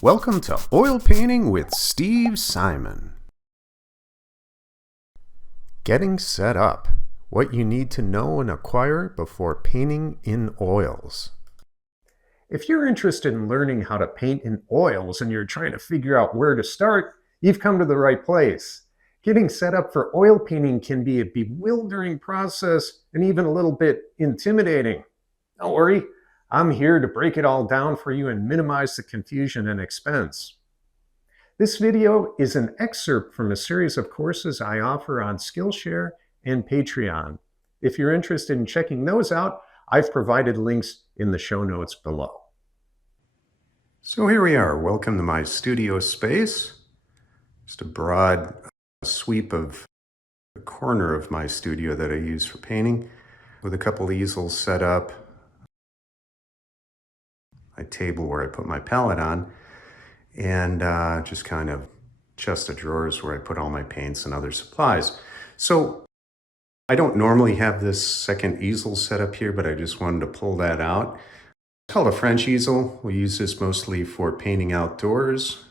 Welcome to Oil Painting with Steve Simon. Getting set up. What you need to know and acquire before painting in oils. If you're interested in learning how to paint in oils and you're trying to figure out where to start, you've come to the right place. Getting set up for oil painting can be a bewildering process and even a little bit intimidating. Don't worry, I'm here to break it all down for you and minimize the confusion and expense. This video is an excerpt from a series of courses I offer on Skillshare and Patreon. If you're interested in checking those out, I've provided links in the show notes below. So here we are. Welcome to my studio space. Just a broad sweep of the corner of my studio that I use for painting, with a couple easels set up, my table where I put my palette on, and just kind of chest of drawers where I put all my paints and other supplies. So I don't normally have this second easel set up here, but I just wanted to pull that out. It's called a French easel. We use this mostly for painting outdoors.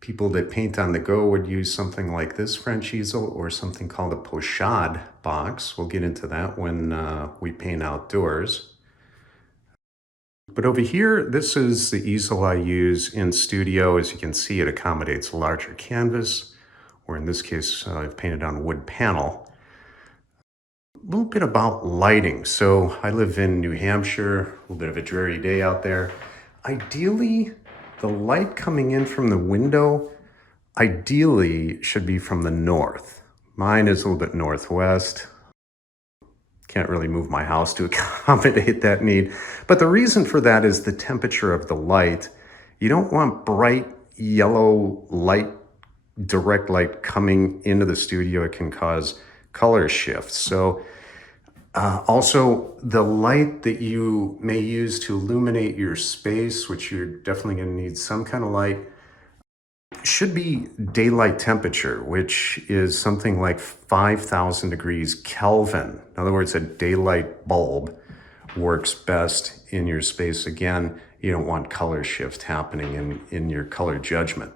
People that paint on the go would use something like this French easel or something called a pochade box. We'll get into that when we paint outdoors. But over here, this is the easel I use in studio. As you can see, it accommodates a larger canvas, or in this case, I've painted on wood panel. A little bit about lighting. So I live in New Hampshire, a little bit of a dreary day out there. Ideally, the light coming in from the window, ideally should be from the north. Mine is a little bit northwest. Can't really move my house to accommodate that need. But the reason for that is the temperature of the light. You don't want bright yellow light, direct light coming into the studio. It can cause color shifts. So also the light that you may use to illuminate your space, which you're definitely going to need some kind of light, should be daylight temperature, which is something like 5,000 degrees Kelvin. In other words, a daylight bulb works best in your space. Again, you don't want color shift happening in your color judgment.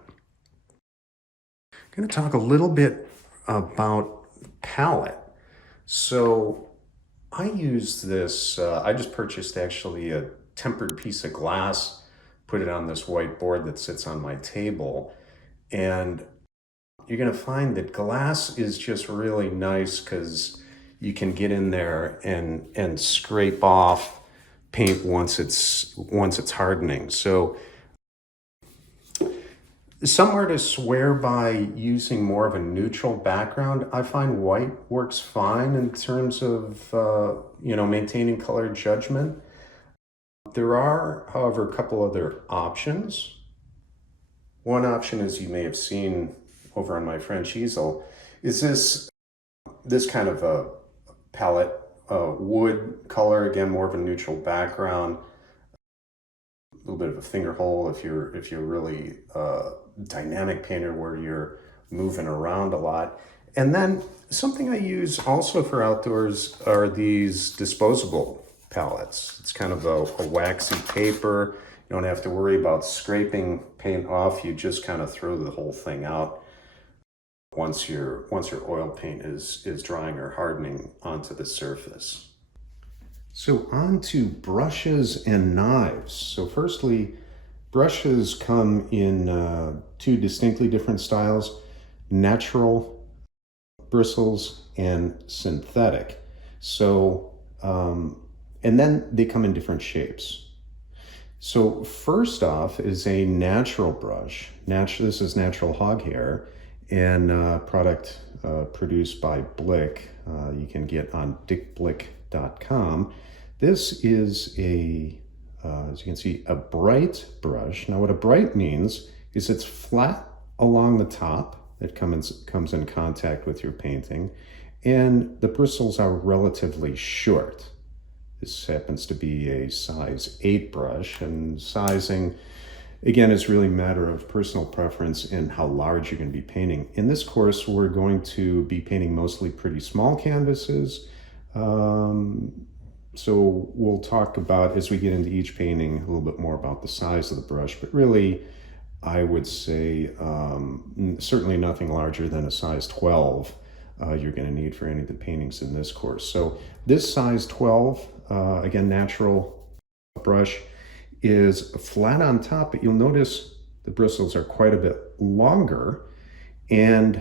I'm going to talk a little bit about palette. So I use this, I just purchased actually a tempered piece of glass, put it on this white board that sits on my table. And you're going to find that glass is just really nice because you can get in there and scrape off paint once it's hardening. So some artists swear by using more of a neutral background. I find white works fine in terms of maintaining color judgment. There are, however, a couple other options. One option, as you may have seen over on my French easel, is this kind of a palette, wood color, again, more of a neutral background, a little bit of a finger hole if you're really a dynamic painter where you're moving around a lot. And then something I use also for outdoors are these disposable palettes. It's kind of a waxy paper. You don't have to worry about scraping paint off. You just kind of throw the whole thing out once your oil paint is drying or hardening onto the surface. So on to brushes and knives. So firstly, brushes come in two distinctly different styles: natural bristles and synthetic. So, and then they come in different shapes. So first off is a natural brush. This is natural hog hair, and product produced by Blick. You can get on dickblick.com. This is as you can see, a bright brush. Now what a bright means is it's flat along the top. It comes in contact with your painting, and the bristles are relatively short. This happens to be a size 8 brush, and sizing, again, is really a matter of personal preference and how large you're going to be painting. In this course, we're going to be painting mostly pretty small canvases, So we'll talk about, as we get into each painting, a little bit more about the size of the brush, but really I would say certainly nothing larger than a size 12 you're going to need for any of the paintings in this course. So this size 12, again, natural brush, is flat on top, but you'll notice the bristles are quite a bit longer, and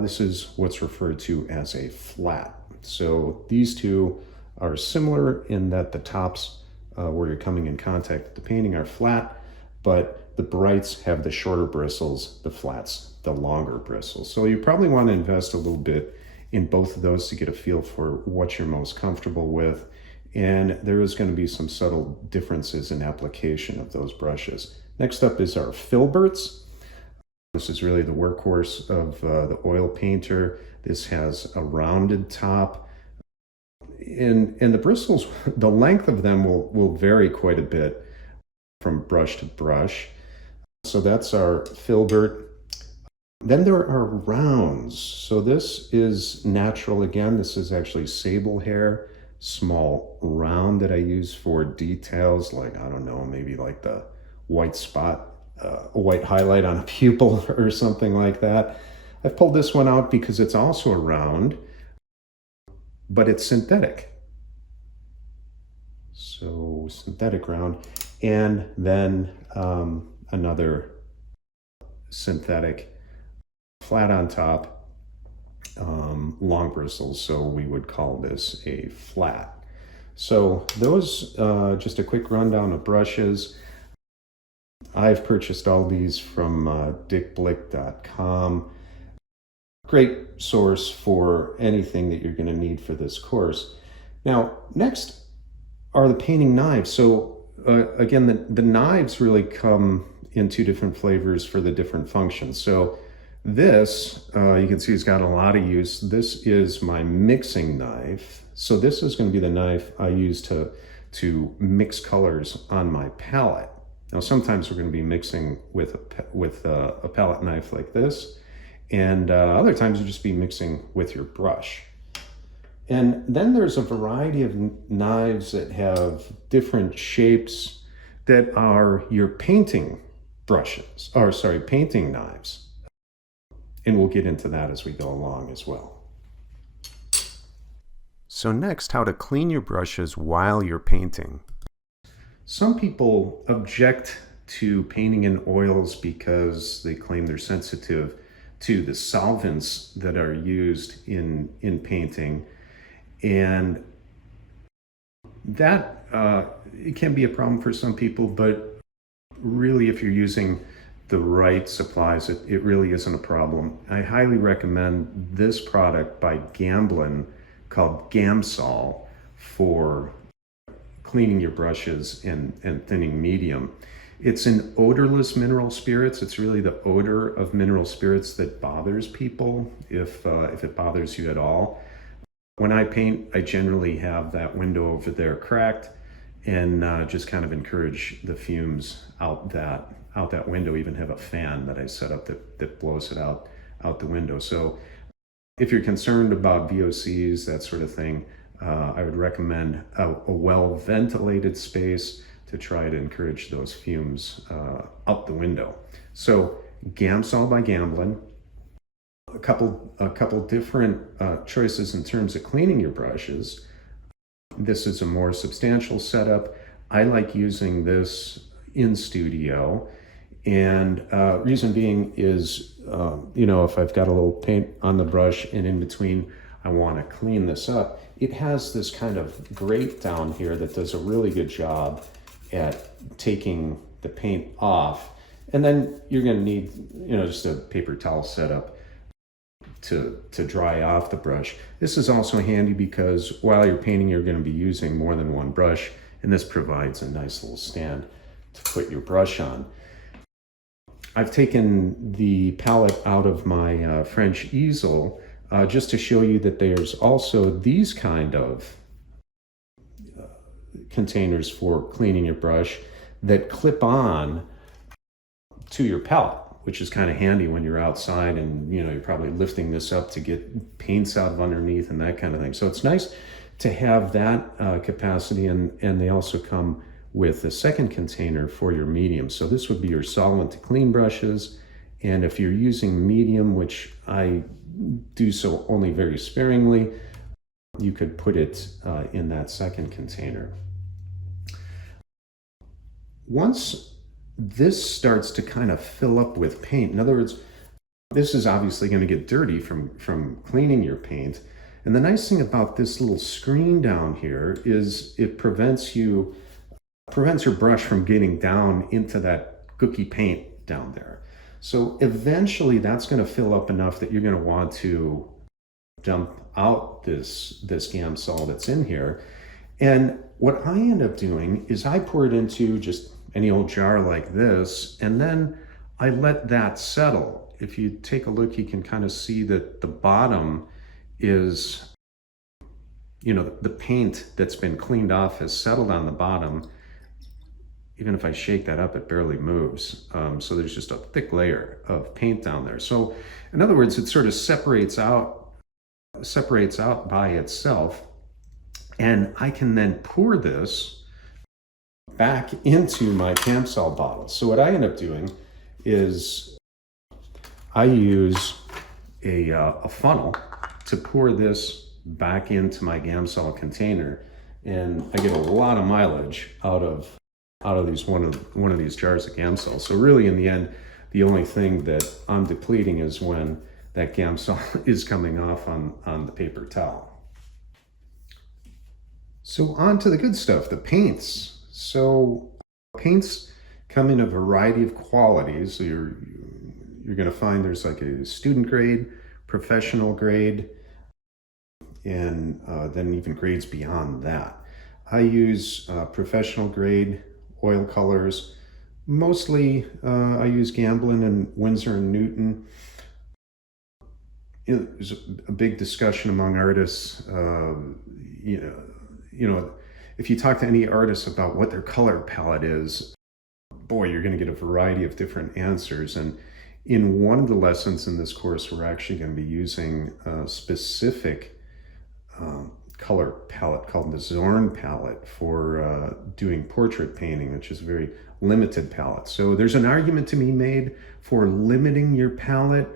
this is what's referred to as a flat. So these two are similar in that the tops where you're coming in contact with the painting are flat, but the brights have the shorter bristles, the flats the longer bristles. So you probably want to invest a little bit in both of those to get a feel for what you're most comfortable with. And there is going to be some subtle differences in application of those brushes. Next up is our filberts. This is really the workhorse of the oil painter. This has a rounded top. And the bristles, the length of them will vary quite a bit from brush to brush. So that's our filbert. Then there are rounds. So this is natural again. This is actually sable hair, small round that I use for details like, I don't know, maybe like the white spot, a white highlight on a pupil or something like that. I've pulled this one out because it's also a round, but it's synthetic. So synthetic round, and then another synthetic flat on top, long bristles, so we would call this a flat. So those, just a quick rundown of brushes. I've purchased all these from dickblick.com. Great source for anything that you're going to need for this course. Now, next are the painting knives. So again, the knives really come in two different flavors for the different functions. So this, you can see it's got a lot of use. This is my mixing knife. So this is going to be the knife I use to mix colors on my palette. Now, sometimes we're going to be mixing with a palette knife like this, and other times you'll just be mixing with your brush. And then there's a variety of knives that have different shapes that are your painting brushes, or sorry, painting knives. And we'll get into that as we go along as well. So next, how to clean your brushes while you're painting. Some people object to painting in oils because they claim they're sensitive to the solvents that are used in painting. And that it can be a problem for some people, but really if you're using the right supplies, it really isn't a problem. I highly recommend this product by Gamblin called Gamsol for cleaning your brushes and thinning medium. It's an odorless mineral spirits. It's really the odor of mineral spirits that bothers people, if it bothers you at all. When I paint, I generally have that window over there cracked and just kind of encourage the fumes out that window. Even have a fan that I set up that blows it out the window. So if you're concerned about VOCs, that sort of thing, I would recommend a well-ventilated space to try to encourage those fumes out the window. So Gamsol by Gamblin. A couple different choices in terms of cleaning your brushes. This is a more substantial setup. I like using this in studio, and reason being is, if I've got a little paint on the brush and in between I want to clean this up, it has this kind of grate down here that does a really good job at taking the paint off. And then you're going to need, just a paper towel setup to dry off the brush. This is also handy because while you're painting, you're going to be using more than one brush, and this provides a nice little stand to put your brush on. I've taken the palette out of my French easel just to show you that there's also these kind of containers for cleaning your brush that clip on to your palette, which is kind of handy when you're outside and you're probably lifting this up to get paints out of underneath and that kind of thing. So it's nice to have that capacity, and they also come with a second container for your medium. So this would be your solvent to clean brushes, and if you're using medium, which I do so only very sparingly, you could put it in that second container. Once this starts to kind of fill up with paint, in other words, this is obviously going to get dirty from cleaning your paint. And the nice thing about this little screen down here is it prevents your brush from getting down into that gooky paint down there. So eventually that's going to fill up enough that you're going to want to dump out this Gamsol that's in here. And what I end up doing is I pour it into just any old jar like this, and then I let that settle. If you take a look, you can kind of see that the bottom is, the paint that's been cleaned off has settled on the bottom. Even if I shake that up, it barely moves. So there's just a thick layer of paint down there. So in other words, it sort of separates out by itself. And I can then pour this back into my Gamsol bottle. So what I end up doing is I use a funnel to pour this back into my Gamsol container, and I get a lot of mileage out of these one of these jars of Gamsol. So really, in the end, the only thing that I'm depleting is when that Gamsol is coming off on the paper towel. So on to the good stuff, the paints. So paints come in a variety of qualities. So you're going to find there's like a student grade, professional grade, and then even grades beyond that. I use professional grade oil colors. Mostly I use Gamblin and Winsor and Newton. There's a big discussion among artists. If you talk to any artist about what their color palette is, boy, you're going to get a variety of different answers. And in one of the lessons in this course, we're actually going to be using a specific color palette called the Zorn palette for doing portrait painting, which is a very limited palette. So there's an argument to be made for limiting your palette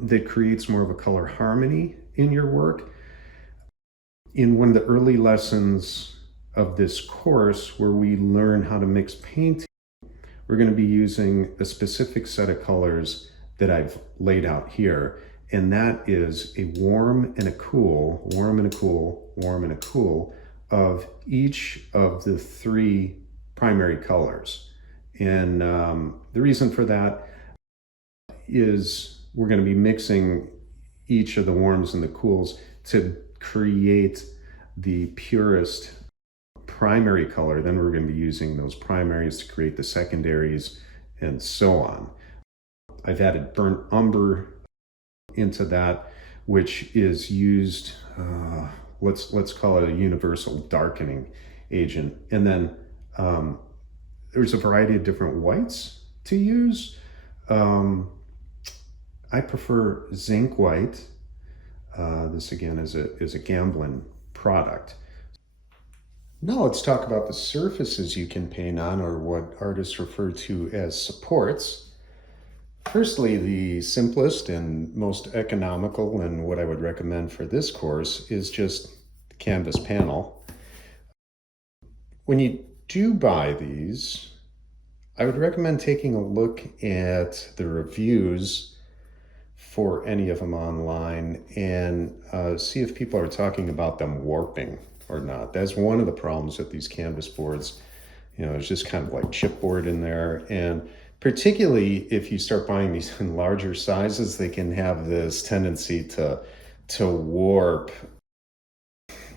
that creates more of a color harmony in your work. In one of the early lessons of this course, where we learn how to mix painting, we're going to be using a specific set of colors that I've laid out here, and that is a warm and a cool, warm and a cool, warm and a cool of each of the three primary colors. And the reason for that is we're going to be mixing each of the warms and the cools to create the purest primary color. Then we're going to be using those primaries to create the secondaries, and so on. I've added burnt umber into that, which is used, let's call it a universal darkening agent. And then there's a variety of different whites to use. I prefer zinc white. This again is a Gamblin product. Now let's talk about the surfaces you can paint on, or what artists refer to as supports. Firstly, the simplest and most economical, and what I would recommend for this course, is just the canvas panel. When you do buy these, I would recommend taking a look at the reviews for any of them online and see if people are talking about them warping or not. That's one of the problems with these canvas boards. There's just kind of like chipboard in there, and particularly if you start buying these in larger sizes, they can have this tendency to warp,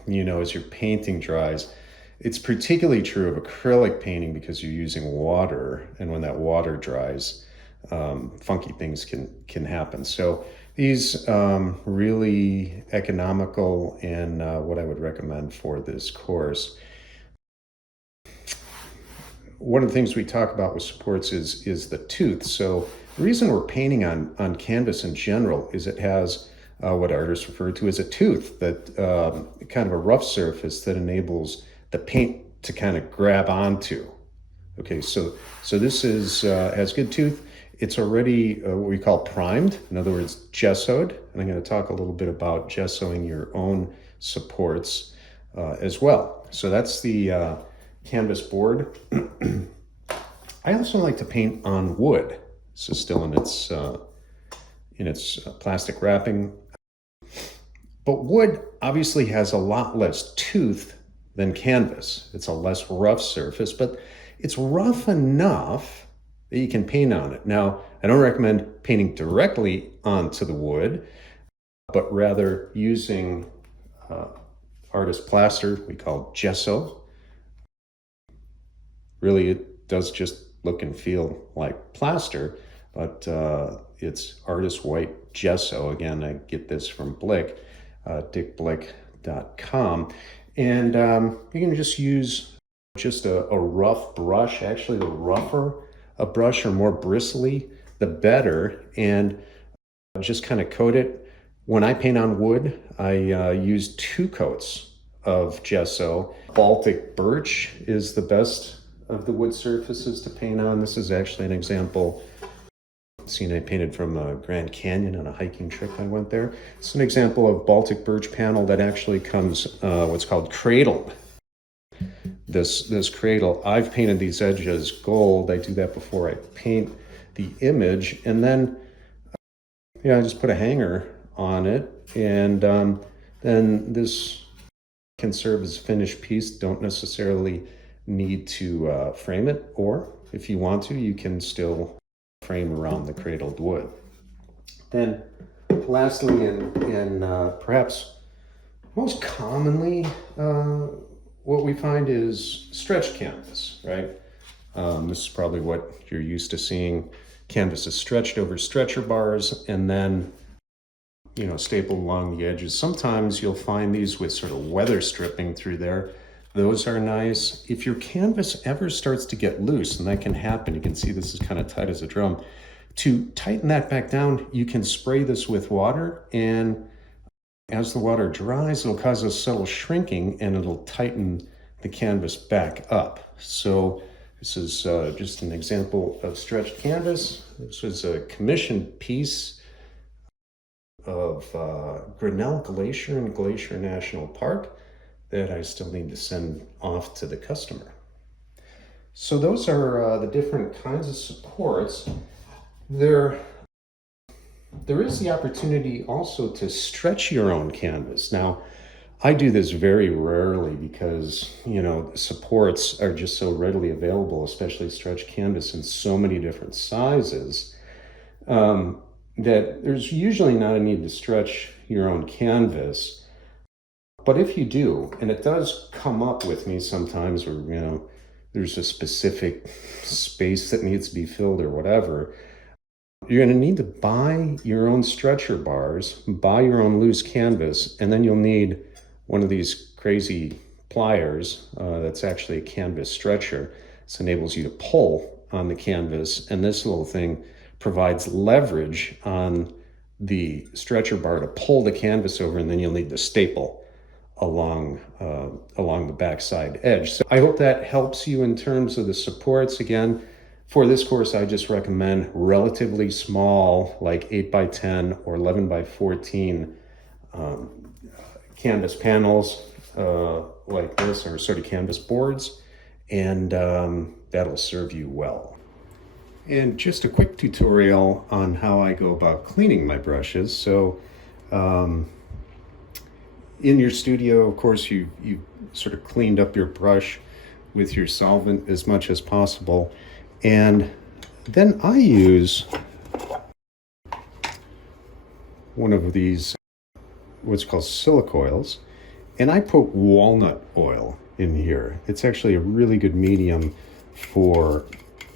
as your painting dries. It's particularly true of acrylic painting because you're using water, and when that water dries, funky things can happen. So these really economical, and what I would recommend for this course. One of the things we talk about with supports is the tooth. So the reason we're painting on canvas in general is it has what artists refer to as a tooth that kind of a rough surface that enables the paint to kind of grab onto. Okay, so this is has good tooth. It's already what we call primed, in other words, gessoed. And I'm going to talk a little bit about gessoing your own supports as well. So that's the canvas board. I also like to paint on wood. This is still in its plastic wrapping. But wood obviously has a lot less tooth than canvas. It's a less rough surface, but it's rough enough that you can paint on it. Now, I don't recommend painting directly onto the wood, but rather using artist plaster, we call gesso. Really, it does just look and feel like plaster, but it's artist white gesso. Again, I get this from Blick, dickblick.com. And you can just use just a rough brush. Actually, the rougher a brush or more bristly, the better. And just kind of coat it. When I paint on wood, I use 2 coats of gesso. Baltic birch is the best of the wood surfaces to paint on. This is actually an example scene I painted from Grand Canyon on a hiking trip I went there. It's an example of Baltic birch panel that actually comes what's called cradled. This cradle, I've painted these edges gold. I do that before I paint the image, and then I just put a hanger on it, and then this can serve as a finished piece. Don't necessarily need to frame it, or if you want to, you can still frame around the cradled wood. Then lastly, and perhaps most commonly, what we find is stretched canvas, right? This is probably what you're used to seeing. Canvas is stretched over stretcher bars and then stapled along the edges. Sometimes you'll find these with sort of weather stripping through there. Those are nice. If your canvas ever starts to get loose, and that can happen, you can see this is kind of tight as a drum. To tighten that back down, you can spray this with water, and as the water dries, it'll cause a subtle shrinking and it'll tighten the canvas back up. So this is just an example of stretched canvas. This was a commissioned piece of Grinnell Glacier in Glacier National Park that I still need to send off to the customer. So those are the different kinds of supports. There is the opportunity also to stretch your own canvas. Now, I do this very rarely because, supports are just so readily available, especially stretched canvas in so many different sizes, that there's usually not a need to stretch your own canvas. But if you do, and it does come up with me sometimes where, there's a specific space that needs to be filled or whatever, you're going to need to buy your own stretcher bars, buy your own loose canvas, and then you'll need one of these crazy pliers that's actually a canvas stretcher. This enables you to pull on the canvas, and this little thing provides leverage on the stretcher bar to pull the canvas over, and then you'll need the staple along the backside edge. So I hope that helps you in terms of the supports. Again, for this course, I just recommend relatively small, like 8x10 or 11x14 canvas panels like this, or sort of canvas boards, and that'll serve you well. And just a quick tutorial on how I go about cleaning my brushes. So in your studio, of course, you sort of cleaned up your brush with your solvent as much as possible. And then I use one of these, what's called silicoils, and I put walnut oil in here. It's actually a really good medium for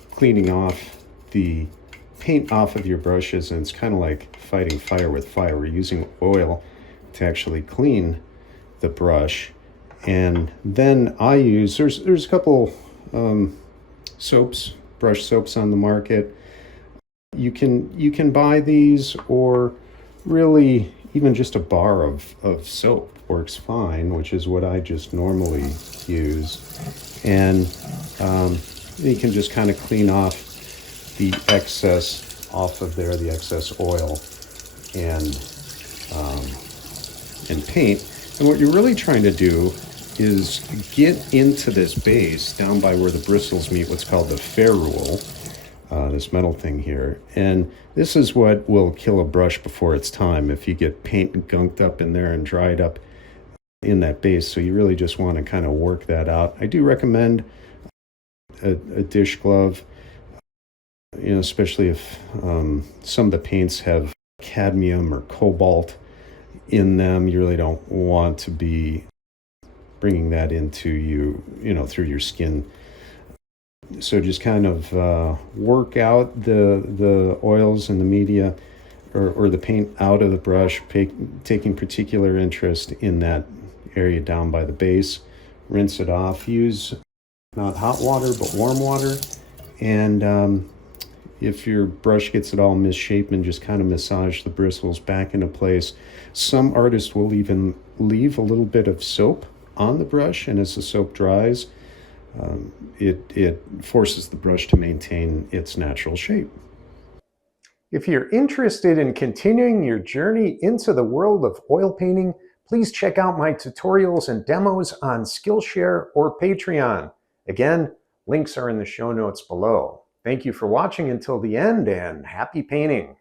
cleaning off the paint off of your brushes, and it's kind of like fighting fire with fire. We're using oil to actually clean the brush. And then I use, there's a couple soaps, brush soaps on the market. You can buy these, or really even just a bar of soap works fine, which is what I just normally use. And you can just kind of clean off the excess off of there, the excess oil and paint. And what you're really trying to do is get into this base down by where the bristles meet, what's called the ferrule, this metal thing here. And this is what will kill a brush before it's time, if you get paint gunked up in there and dried up in that base. So you really just want to kind of work that out. I do recommend a dish glove, especially if some of the paints have cadmium or cobalt in them. You really don't want to be bringing that into you, through your skin. So just kind of work out the oils and the media or the paint out of the brush, taking particular interest in that area down by the base. Rinse it off. Use not hot water, but warm water. And if your brush gets it all misshapen, just kind of massage the bristles back into place. Some artists will even leave a little bit of soap on the brush, and as the soap dries, it forces the brush to maintain its natural shape. If you're interested in continuing your journey into the world of oil painting, please check out my tutorials and demos on Skillshare or Patreon. Again, links are in the show notes below. Thank you for watching until the end, and happy painting!